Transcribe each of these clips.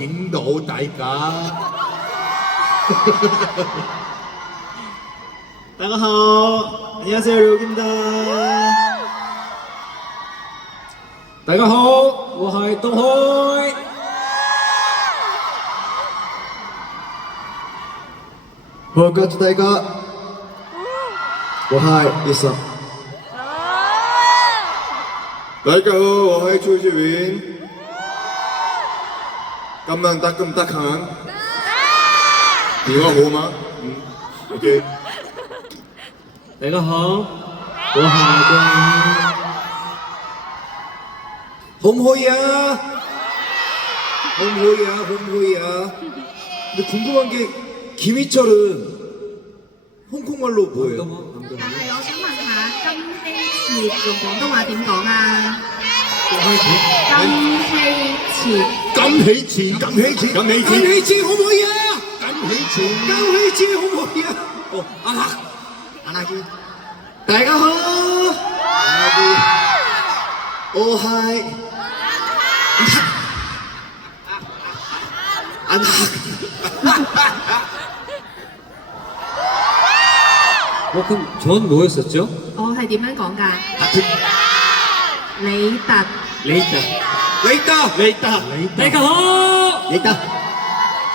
見到大家。大家好， 안녕하세요 류기입니다。 大家好，我係東海。我告訴大家，我係醫生。大家好，我係朱志雲。今晚따끔따끈電話好嗎？OK。大家好，我係光宇。好唔可以啊？好唔可以啊？好唔可以啊？근데 궁금한 게 김희철은 홍콩말로 뭐예요? 但係我想問下，金希澈用廣東話點講啊？金希澈。金喜錢，金喜錢，金喜錢，金希澈可唔可以啊？金喜錢，金希澈可唔可以啊？哦，安娜君，大家好，我係安娜。 그럼 전 뭐였었죠? 我係點樣講㗎？李特。 레이다. 레이다! 레이다. 레이다. 호! 레이다!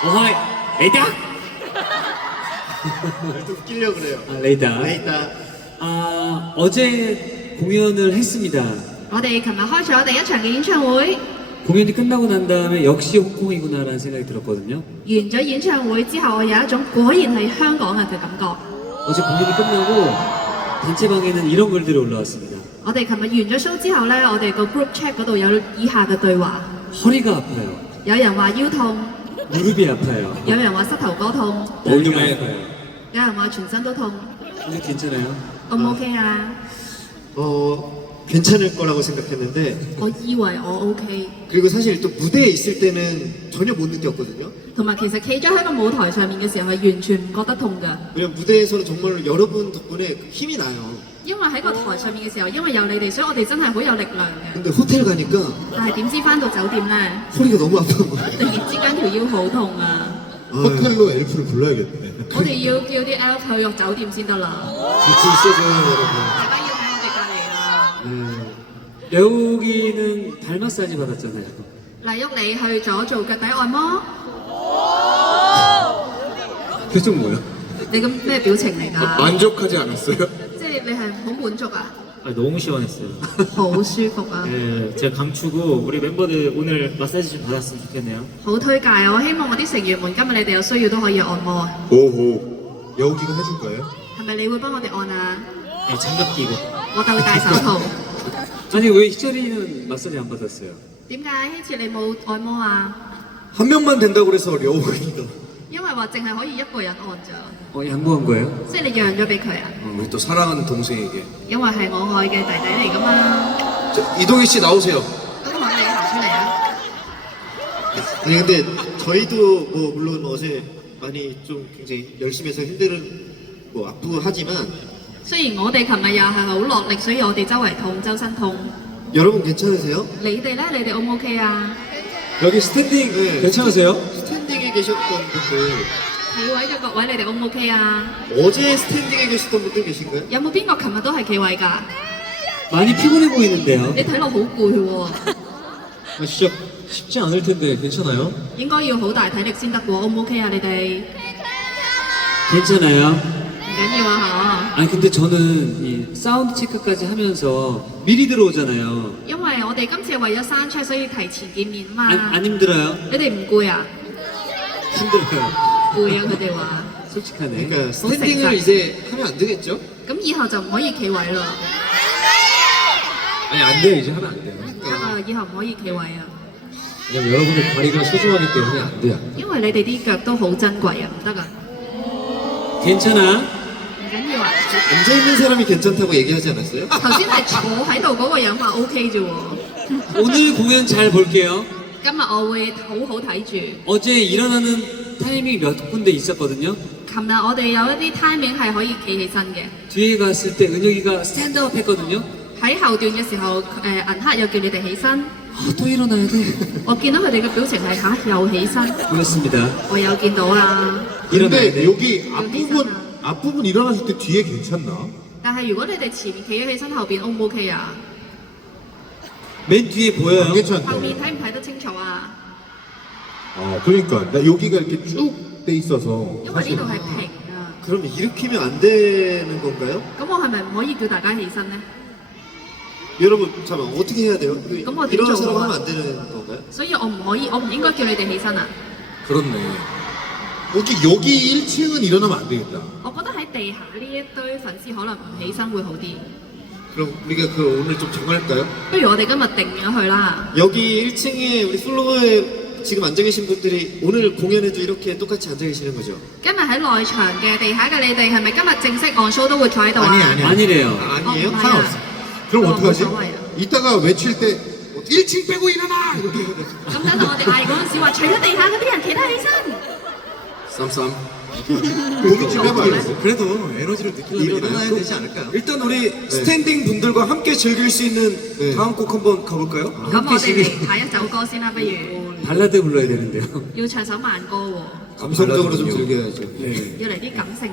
오하이. 레이다. 좀 웃기려고 그래요. 아, 레이다. 레이다. 아, 어제 공연을 했습니다. 我哋琴日開咗第一場嘅演唱會， 공연이 끝나고 난 다음에 역시 홍콩이구나라는 생각이 들었거든요. 完咗演唱會之後，我有一種果然係香港人嘅感覺。 어제 공연이 끝나고 단체방에는 이런 글들이 올라왔습니다. 我哋琴日完咗 show 之後呢，我哋個 group chat 嗰度有以下嘅對話， 허리가 아파요. 有人話腰痛， 무릎이 아파요. 有人話膝頭哥痛， 머리가 아파요. 有人話全身都痛。 근데 괜찮아요? O 唔 OK 啊？ 괜찮을 거라고 생각했는데 我以為我 OK， 그리고 사실 또 무대에 있을 때는 전혀 못 느꼈거든요. 同埋其實企咗喺個舞台上面嘅時候係完全唔覺得痛㗎。 왜냐면 무대에서는 정말 여러분 덕분에 힘이 나요. 因為喺個台上面嘅時候，因為有你哋，所以我哋真係好有力量嘅。 근데 호텔 가니까 但係點知翻到酒店呢， 허리가 너무 아픈 거예요. 突然之間條腰好痛啊！ 호텔로 엘프를 불러야겠네. 我哋要叫啲 elf 去入酒店先得啦。 같이 있어줘요, 여러분. 大家要喺我哋隔離啦。 려욱이는 발 마사지 받았잖아요. 黎旭，你去咗做腳底按摩， 표정 뭐야? 你咁咩表情嚟㗎？ 만족하지 않았어요? 即係你係好滿足啊， 아, 너무 시원했어요. 好舒服啊， 예, 제가 감추고 우리 멤버들 오늘 마사지 좀 받았으면 좋겠네요. 好推介啊！我希望我啲成員們今日你哋有需要都可以按摩啊。 오호. 여우기가 해줄 거예요? 係咪你會幫我哋按啊？ 예, 장갑 끼고. 我就會戴手套。 아니 왜 희철이는 마사지 안 받았어요? 點解希澈你冇按摩啊？ 한 명만 된다고 그래서 려욱이가 因為話淨係可以一個人按咋， 양보한 거예요? 即係你讓咗俾佢啊？ 우리 또 사랑하는 동생에게 因為係我愛嘅弟弟嚟噶嘛。 자, 이동희 씨 나오세요. 咁我哋行出嚟啊！ 아니 근데 저희도 뭐 물론 어제 많이 좀 굉장히 열심히 해서 힘들은 뭐 아프고 하지만 雖然我哋琴日又係好落力，所以我哋周圍痛，周身痛。 여러분 괜찮으세요? 你哋咧，你哋 O 唔 OK 啊？ 여기 스탠딩 네. 괜찮으세요? 스탠딩에 계셨던 분들 企位嘅各位，你哋 O 唔 OK 啊？ 어제 스탠딩에 계셨던 분들 계신가요? 有冇邊個琴日都係企位㗎？ 많이 피곤해 보이는데요. 你睇落好攰喎， 아, 진짜 쉽지 않을 텐데 괜찮아요? 應該要好大體力先得喎，O 唔 OK 啊？你哋 괜찮아요? 唔緊要啊 아니 근데 저는 이 사운드 체크까지 하면서 미리 들어오잖아요. 嚇，因為我哋今次係為咗山出，所以提前見面嘛。 안 힘들어요? 你哋唔攰啊？ 힘들어요. 攰啊！佢哋話。 솔직하네. 그러니까 스탠딩을 이제 하면 안 되겠죠? 咁以後就唔可以企位啦。 아니 안 돼요. 이제 하면 안 돼요. 得啊，以後唔可以企位啊， 왜냐면 여러분의 다리가 소중하기 때문에 안 돼요. 因為你哋啲腳都好珍貴啊，唔得啊。 괜찮아? 唔緊要啊。 앉아있는 사람이 괜찮다고 얘기하지 않았어요? 頭先係坐喺度嗰個人話 OK 啫喎。 오늘 공연 잘 볼게요. 今日我會好好睇住。 어제 일어나는 타이밍이 몇 군데 있었거든요. 琴日我哋有一啲 timing 係可以企起身嘅。 뒤에 갔을 때 은혁이가 스탠드업 했거든요. 喺後段嘅時候，銀克又叫你哋起身， 또 일어나야 돼. 我見到佢哋嘅表情係嚇又起身， 보겠습니다. 我有見到啦。 근데 일어나야 여기 앞부분 일어났을 때 뒤에 괜찮나? 但係如果你哋前面企咗起身，後邊 O 唔 OK 啊？ 맨 뒤에 안 보여요. 後 괜찮대. 面睇唔睇得清楚啊？ 그러니까 나 여기가 이렇게 쭉 돼 있어서 因為呢度係平啊。 그럼 일으키면 안 되는 건가요? 咁我係咪唔可以叫大家起身呢？ 여러분 잠깐 어떻게 해야 돼요? 그럼 어디 일어나서 쪽으로 하면 안 되는 건가요? 所以我唔可以，我唔應該叫你哋起身啊！ 그렇네. 여기 1층은 일어나면 안 되겠다. 我覺得喺地下呢一堆粉絲可能唔起身會好啲。 그럼 우리가 그 오늘 좀 정할까요? 不如我哋今日定咗佢啦。 여기 1층에 우리 플로어에 지금 앉아 계신 분들이 오늘 공연에도 이렇게 똑같이 앉아 계시는 거죠? 今日喺內場嘅地下嘅你哋係咪今日正式 on show 都會坐喺度啊？ 아니래요. 아니에요? 哦唔係啊 상관없어. 그럼 어, 어떡하지? 뭐 좋아요. 이따가 외칠 때 1층 빼고 일어나! 이렇게 해야 돼. 咁等到我哋嗌嗰陣時話，除咗地下嗰啲人，其他起身。 쌈쌈. 여기쯤 해봐요. 그래도 에너지를 느끼려면 일어나야 되지 않을까요? 일단 우리 스탠딩 분들과 함께 즐길 수 있는 다음 곡 한번 가볼까요? 咁我哋嚟下一首歌先啦，不如 발라드 불러야 되는데요. 要唱首慢歌喎， 감성적으로 좀 즐겨야죠. 네. 要嚟啲感性。